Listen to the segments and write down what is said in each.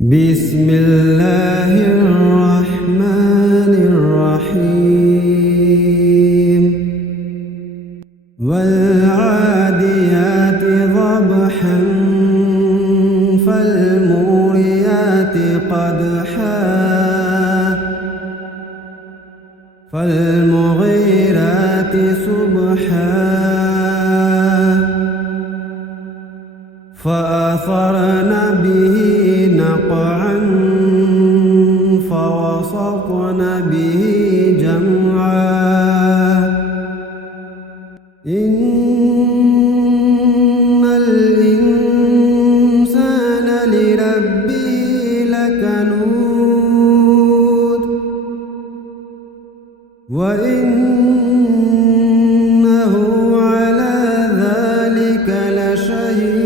بسم الله الرحمن الرحيم والعاديات ضبحا فالموريات قدحا فالمغيرات صبحا فأثرن به نقعا فوسطن به جمعا إن الإنسان لربه لكنود وإنه على ذلك لشهيد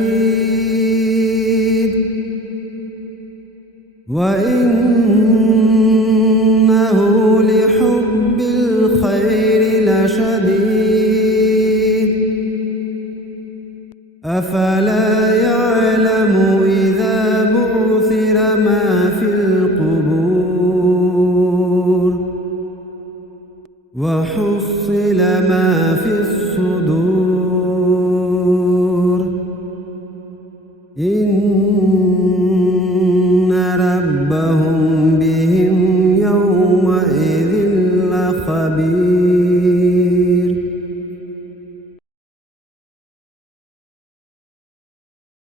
وإنه لحب الخير لشديد أفلا يعلم إذا بعثر ما في القبور وحصل ما في الصدور إن ربهم